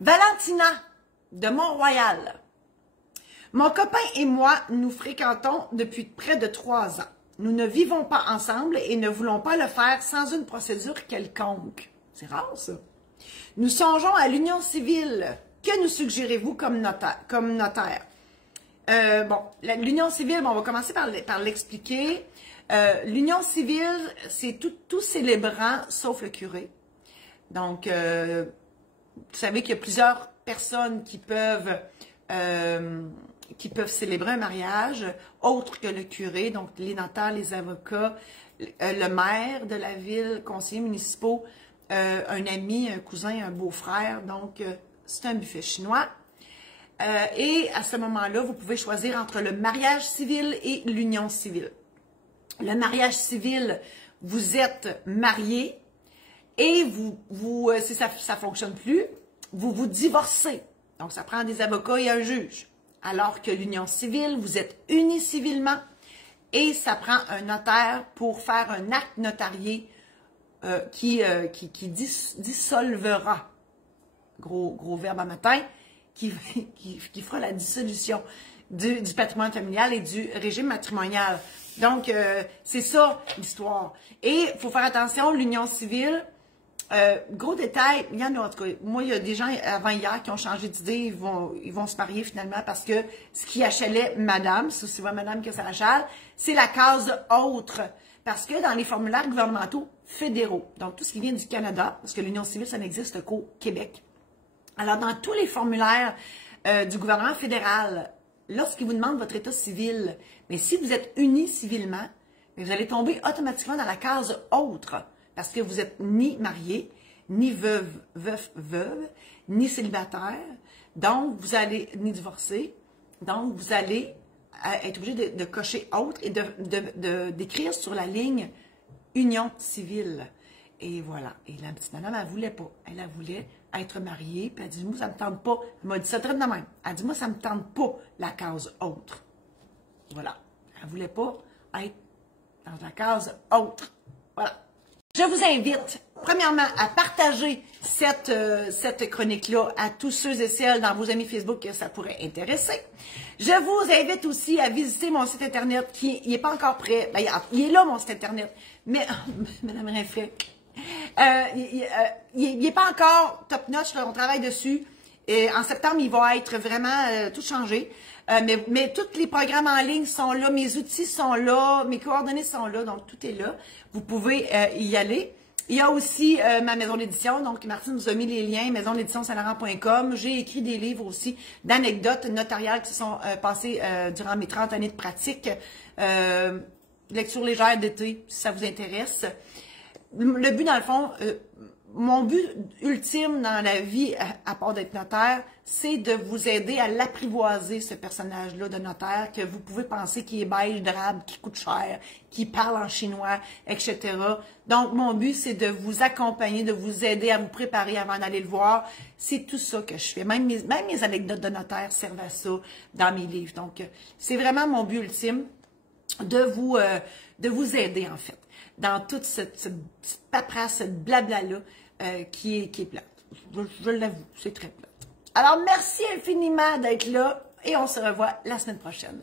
Valentina de Mont-Royal. Mon copain et moi, nous fréquentons depuis près de 3 ans. Nous ne vivons pas ensemble et ne voulons pas le faire sans une procédure quelconque. C'est rare, ça. Nous songeons à l'union civile. Que nous suggérez-vous comme notaire? L'union civile, on va commencer par l'expliquer. L'union civile, c'est tout célébrant, sauf le curé. Donc, vous savez qu'il y a plusieurs personnes qui peuvent célébrer un mariage, autre que le curé, donc les notaires, les avocats, le maire de la ville, conseillers municipaux, un ami, un cousin, un beau-frère, donc c'est un buffet chinois. Et à ce moment-là, vous pouvez choisir entre le mariage civil et l'union civile. Le mariage civil, vous êtes marié et si ça ne fonctionne plus, vous vous divorcez. Donc, ça prend des avocats et un juge. Alors que l'union civile, vous êtes unis civilement et ça prend un notaire pour faire un acte notarié qui dissolvera, gros verbe à matin, qui fera la dissolution du patrimoine familial et du régime matrimonial. Donc, c'est ça l'histoire. Et il faut faire attention, l'union civile, gros détail, il y en a en tout cas. Moi, il y a des gens avant hier qui ont changé d'idée, ils vont se marier finalement parce que ce qui achalait madame, c'est souvent madame que ça achale, c'est la case autre. Parce que dans les formulaires gouvernementaux fédéraux, donc tout ce qui vient du Canada, parce que l'union civile, ça n'existe qu'au Québec. Alors, dans tous les formulaires du gouvernement fédéral, lorsqu'il vous demande votre état civil, mais si vous êtes unis civilement, vous allez tomber automatiquement dans la case autre. Parce que vous n'êtes ni marié, ni veuf, ni célibataire, donc vous allez, ni divorcé, donc vous allez être obligé de cocher autre et d'écrire sur la ligne union civile. Et voilà. Et la petite madame, elle ne voulait pas. Elle voulait être mariée, puis elle dit, moi, ça ne me tente pas. Elle m'a dit ça très de même. Elle dit, moi, ça ne me tente pas la case autre. Voilà. Elle ne voulait pas être dans la case autre. Voilà. Je vous invite, premièrement, à partager cette chronique-là à tous ceux et celles dans vos amis Facebook que ça pourrait intéresser. Je vous invite aussi à visiter mon site Internet qui n'est pas encore prêt. Ben, il est là, mon site Internet. Mais, Madame Rinfret, il n'est pas encore top-notch, on travaille dessus. Et en septembre, il va être vraiment tout changé. Mais tous les programmes en ligne sont là, mes outils sont là, mes coordonnées sont là, donc tout est là. Vous pouvez y aller. Il y a aussi ma maison d'édition, donc Martine nous a mis les liens, maison d'édition saint-laurent.com. J'ai écrit des livres aussi d'anecdotes notariales qui se sont passées durant mes 30 années de pratique. Lecture légère d'été, si ça vous intéresse. Le but, dans le fond, mon but ultime dans la vie, à part d'être notaire, c'est de vous aider à l'apprivoiser, ce personnage-là de notaire, que vous pouvez penser qui est beige, drabe, qui coûte cher, qui parle en chinois, etc. Donc, mon but, c'est de vous accompagner, de vous aider à vous préparer avant d'aller le voir. C'est tout ça que je fais. Même mes anecdotes de notaire servent à ça dans mes livres. Donc, c'est vraiment mon but ultime de vous aider, en fait, dans toute cette paperasse, cette blabla-là, qui est plate. Je l'avoue, c'est très plate. Alors, merci infiniment d'être là et on se revoit la semaine prochaine.